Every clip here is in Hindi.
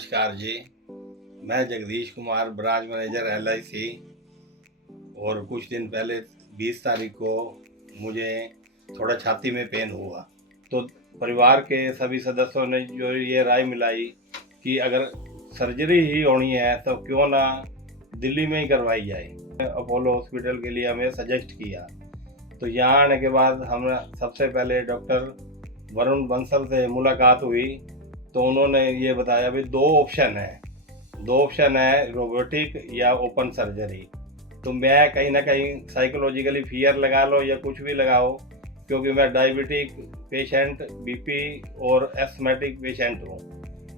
नमस्कार जी। मैं Jagdish Kumar, branch manager LIC। और कुछ दिन पहले 20 तारीख को मुझे थोड़ा छाती में पेन हुआ, तो परिवार के सभी सदस्यों ने जो ये राय मिलाई कि अगर सर्जरी ही होनी है तो क्यों ना दिल्ली में ही करवाई जाए। अपोलो हॉस्पिटल के लिए हमें सजेस्ट किया। तो यहाँ आने के बाद हम सबसे पहले डॉक्टर वरुण बंसल से मुलाकात हुई। तो उन्होंने ये बताया भी दो ऑप्शन है, रोबोटिक या ओपन सर्जरी। तो मैं कहीं ना कहीं साइकोलॉजिकली फियर लगा लो या कुछ भी लगाओ, क्योंकि मैं डायबिटिक पेशेंट, BP और एस्थमेटिक पेशेंट हूँ।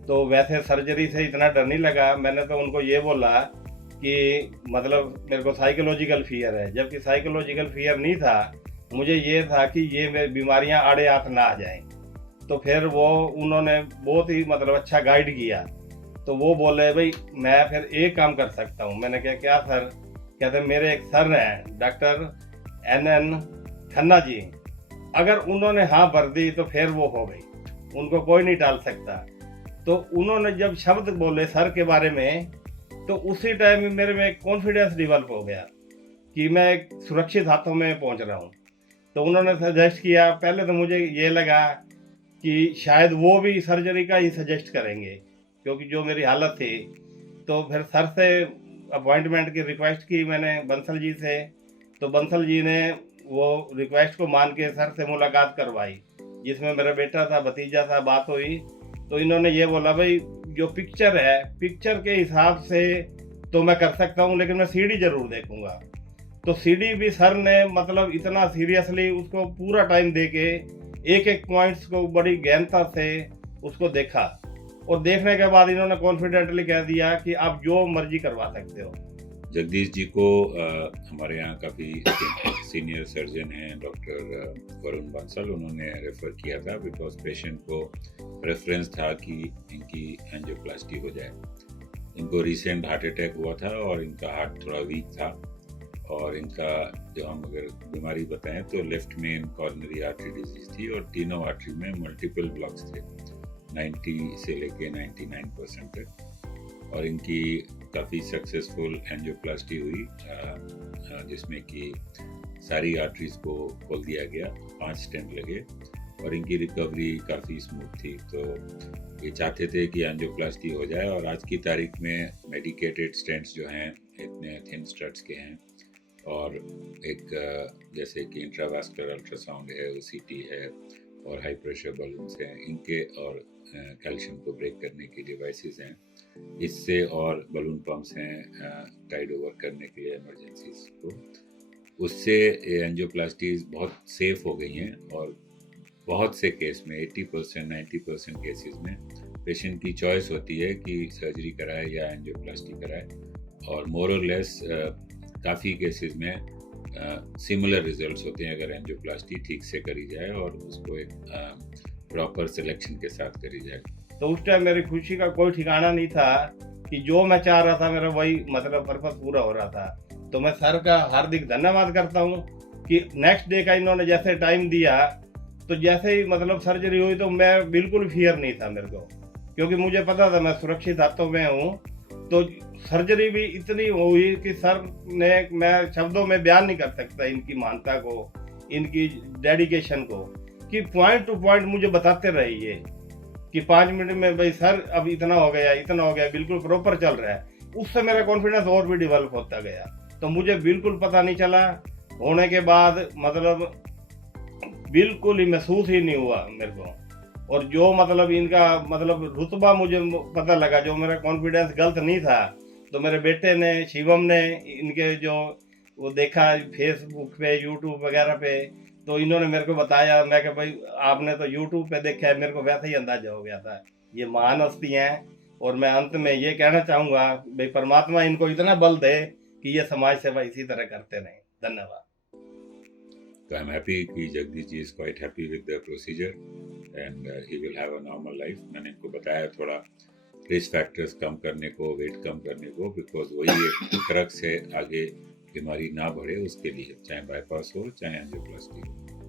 तो वैसे सर्जरी से इतना डर नहीं लगा। मैंने तो उनको ये बोला कि मतलब मेरे को साइकोलॉजिकल फियर है, जबकि साइकोलॉजिकल फियर नहीं था। मुझे ये था कि ये मेरी बीमारियां आड़े हाथ ना आ जाएं। तो फिर वो उन्होंने बहुत ही मतलब अच्छा गाइड किया। तो वो बोले भाई मैं फिर एक काम कर सकता हूँ। मैंने कहा क्या सर? कहते मेरे एक सर हैं डॉक्टर NN खन्ना जी, अगर उन्होंने हाँ भर दी तो फिर वो हो गई, उनको कोई नहीं टाल सकता। तो उन्होंने जब शब्द बोले सर के बारे में, तो उसी टाइम मेरे में कॉन्फिडेंस डेवलप हो गया कि मैं एक सुरक्षित हाथों में पहुंच रहा हूं। तो उन्होंने सजेस्ट किया। पहले तो मुझे ये लगा कि शायद वो भी सर्जरी का ही सजेस्ट करेंगे, क्योंकि जो मेरी हालत थी। तो फिर सर से अपॉइंटमेंट की रिक्वेस्ट की मैंने बंसल जी से। तो बंसल जी ने वो रिक्वेस्ट को मान के सर से मुलाकात करवाई, जिसमें मेरा बेटा था, भतीजा था। बात हुई तो इन्होंने ये बोला भाई जो पिक्चर है, पिक्चर के हिसाब से तो मैं कर सकता हूँ, लेकिन मैं CD जरूर देखूंगा। तो CD भी सर ने मतलब इतना सीरियसली उसको पूरा टाइम दे के एक एक पॉइंट्स को बड़ी गहनता से उसको देखा। और देखने के बाद इन्होंने कॉन्फिडेंटली कह दिया कि आप जो मर्जी करवा सकते हो। जगदीश जी को हमारे यहाँ काफ़ी सीनियर सर्जन हैं डॉक्टर वरुण बंसल, उन्होंने रेफ़र किया था बिकॉज पेशेंट को रेफरेंस था कि इनकी एंजियोप्लास्टी हो जाए। इनको रिसेंट हार्ट अटैक हुआ था और इनका हार्ट थोड़ा वीक था, और इनका जो हम अगर बीमारी बताएं तो लेफ्ट में कॉर्नरी आर्टरी डिजीज थी और तीनों आर्टरी में मल्टीपल ब्लॉक्स थे, 90 से लेके 99% तक। और इनकी काफ़ी सक्सेसफुल एंजियोप्लास्टी हुई, जिसमें कि सारी आर्टरीज को खोल दिया गया, 5 स्टेंट लगे और इनकी रिकवरी काफ़ी स्मूथ थी। तो ये चाहते थे कि एंजियोप्लास्टी हो जाए, और आज की तारीख में मेडिकेटेड स्टेंट्स जो हैं इतने थिन स्टड्स के हैं, और एक जैसे कि इंट्रावास्कुलर अल्ट्रासाउंड है, OCT है, और हाई प्रेशर बलून्स हैं इनके, और कैल्शियम को ब्रेक करने की डिवाइसेस हैं इससे, और बलून पंप्स हैं टाइड ओवर करने के लिए इमरजेंसीज को। उससे एंजियोप्लास्टीज बहुत सेफ हो गई हैं, और बहुत से केस में 80% 90% केसेस में पेशेंट की चॉइस होती है कि सर्जरी कराए या एंजियोप्लास्टी कराए, और मोर और लेस काफ़ी केसेस में सिमिलर रिजल्ट्स होते हैं अगर एंजियोप्लास्टी ठीक से करी जाए और उसको एक प्रॉपर सिलेक्शन के साथ करी जाए। तो उस टाइम मेरी खुशी का कोई ठिकाना नहीं था कि जो मैं चाह रहा था मेरा वही मतलब पर्पस पूरा हो रहा था। तो मैं सर का हार्दिक धन्यवाद करता हूँ कि नेक्स्ट डे का इन्होंने जैसे टाइम दिया, तो जैसे ही मतलब सर्जरी हुई तो मैं बिल्कुल फियर नहीं था मेरे को, क्योंकि मुझे पता था मैं सुरक्षित हाथों में हूँ। तो सर्जरी भी इतनी हुई कि सर ने, मैं शब्दों में बयान नहीं कर सकता इनकी मानता को, इनकी डेडिकेशन को, कि पॉइंट टू पॉइंट मुझे बताते रहे ये कि 5 मिनट में भाई सर अब इतना हो गया, बिल्कुल प्रॉपर चल रहा है। उससे मेरा कॉन्फिडेंस और भी डेवलप होता गया। तो मुझे बिल्कुल पता नहीं चला, होने के बाद मतलब बिल्कुल ही महसूस ही नहीं हुआ मेरे को। और जो मतलब इनका मतलब रुतबा मुझे पता लगा, जो मेरा कॉन्फिडेंस गलत नहीं था। तो मेरे बेटे ने, शिवम ने, इनके जो वो देखा फेसबुक पे, यूट्यूब वगैरह पे, तो इन्होंने मेरे को बताया। मैं कहा भाई आपने तो यूट्यूब पे देखा है, मेरे को वैसे ही अंदाजा हो गया था ये महान हस्ती हैं। और मैं अंत में ये कहना चाहूँगा भाई परमात्मा इनको इतना बल दे कि ये समाज सेवा इसी तरह करते रहें। धन्यवाद। So I'm happy कि Jagdish ji is quite happy with the procedure and he will have a normal life. मैंने इनको बताया थोड़ा रिस्क फैक्टर्स कम करने को, वेट कम करने को, बिकॉज वही एक क्रक्स है आगे बीमारी ना बढ़े उसके लिए, चाहे बाईपास हो चाहे एंजियोप्लास्टी हो।